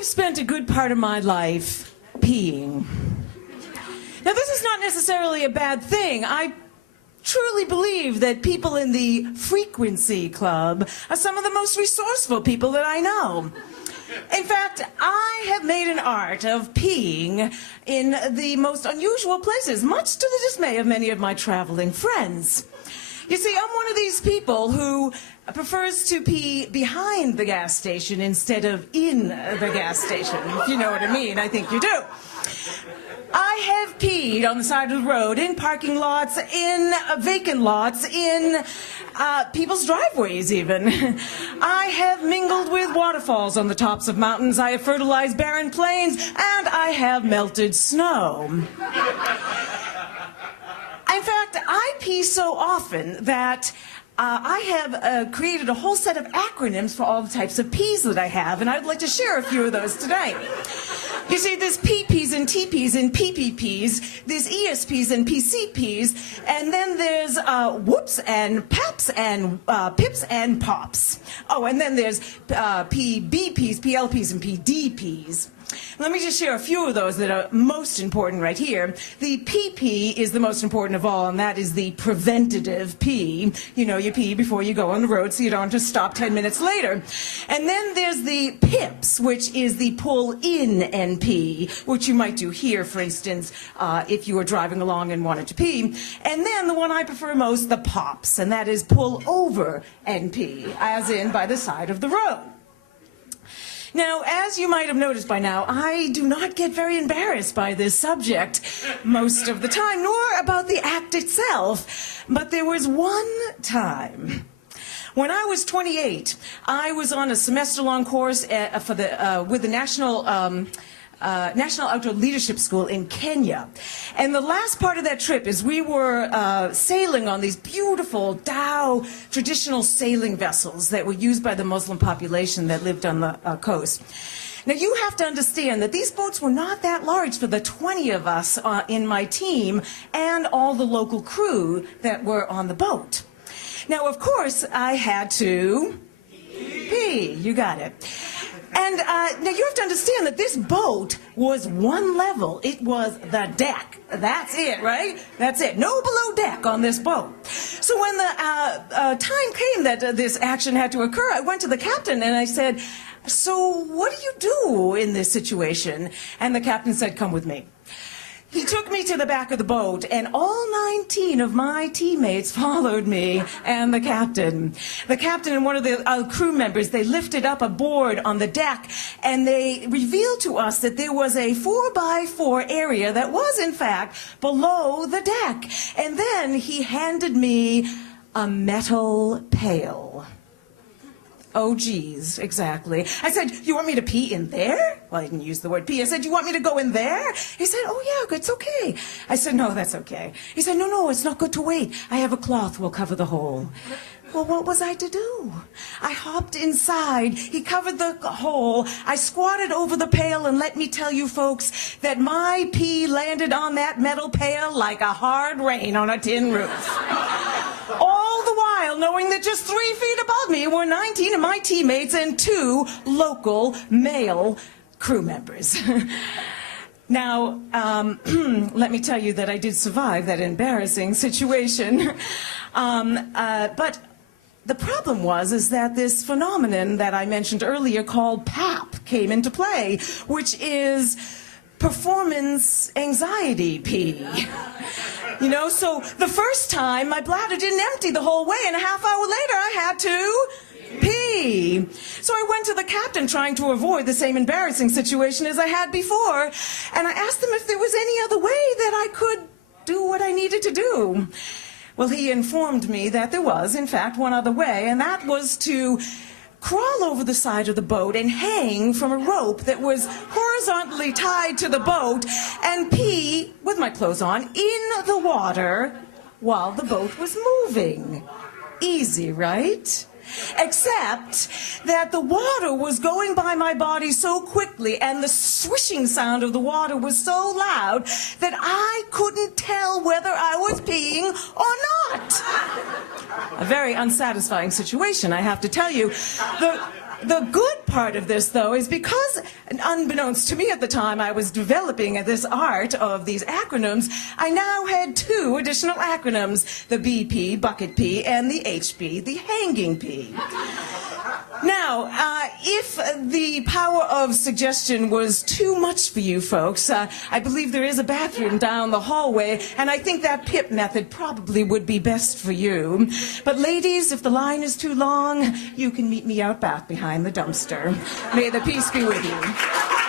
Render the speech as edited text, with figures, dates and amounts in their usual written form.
I've spent a good part of my life peeing. Now, this is not necessarily a bad thing. I truly believe that people in the Frequency Club are some of the most resourceful people that I know. In fact, I have made an art of peeing in the most unusual places, much to the dismay of many of my traveling friends. You see, I'm one of these people who prefers to pee behind the gas station instead of in the gas station, if you know what I mean. I think you do. I have peed on the side of the road, in parking lots, in vacant lots, in people's driveways even. I have mingled with waterfalls on the tops of mountains. I have fertilized barren plains, and I have melted snow. In fact, I pee so often that I have created a whole set of acronyms for all the types of peas that I have, and I'd like to share a few of those today. You see, there's PPs and TPs and PPPs, there's ESPs and PCPs, and then there's whoops and PAPs and PIPs and POPs. Oh, and then there's PBPs, PLPs, and PDPs. Let me just share a few of those that are most important right here. The PP is the most important of all, and that is the preventative P. You know, you pee before you go on the road so you don't just stop 10 minutes later. And then there's the PIPs, which is the pull-in NP, which you might do here, for instance, if you were driving along and wanted to pee. And then the one I prefer most, the POPs, and that is pull-over NP, as in by the side of the road. Now, as you might have noticed by now, I do not get very embarrassed by this subject most of the time, nor about the act itself. But there was one time. When I was 28, I was on a semester-long course with the National Outdoor Leadership School in Kenya. And the last part of that trip is we were sailing on these beautiful dhow traditional sailing vessels that were used by the Muslim population that lived on the coast. Now, you have to understand that these boats were not that large for the 20 of us in my team and all the local crew that were on the boat. Now, of course, I had to pee. You got it. And now you have to understand that this boat was one level. It was the deck. That's it, right? That's it. No below deck on this boat. So when the time came that this action had to occur, I went to the captain and I said, "So what do you do in this situation?" And the captain said, "Come with me." He took me to the back of the boat, and all 19 of my teammates followed me and the captain. The captain and one of the crew members, they lifted up a board on the deck, and they revealed to us that there was a 4x4 area that was, in fact, below the deck. And then he handed me a metal pail. Oh, geez, exactly. I said, "You want me to pee in there?" Well, I didn't use the word pee. I said, "You want me to go in there?" He said, "Oh, yeah, it's okay." I said, "No, that's okay." He said, No, it's not good to wait. I have a cloth. We'll cover the hole." Well, what was I to do? I hopped inside. He covered the hole. I squatted over the pail, and let me tell you, folks, that my pee landed on that metal pail like a hard rain on a tin roof. All the while knowing that just 3 feet above me were 19 of my teammates and 2 local male crew members. Now, let me tell you that I did survive that embarrassing situation. But the problem is that this phenomenon that I mentioned earlier called PAP came into play, which is performance anxiety pee. You know, so the first time my bladder didn't empty the whole way, and a half hour later I had to pee. So I went to the captain trying to avoid the same embarrassing situation as I had before, and I asked him if there was any other way that I could do what I needed to do. Well, he informed me that there was, in fact, one other way, and that was to crawl over the side of the boat and hang from a rope that was horizontally tied to the boat and pee, with my clothes on, in the water while the boat was moving. Easy, right? Except that the water was going by my body so quickly and the swishing sound of the water was so loud that I couldn't tell whether I was peeing or not. A very unsatisfying situation, I have to tell you. The good part of this, though, is because, unbeknownst to me at the time I was developing this art of these acronyms, I now had 2 additional acronyms, the BP, bucket P, and the HB, the hanging P. Now, if the power of suggestion was too much for you folks, I believe there is a bathroom down the hallway, and I think that PIP method probably would be best for you. But ladies, if the line is too long, you can meet me out back behind the dumpster. May the peace be with you.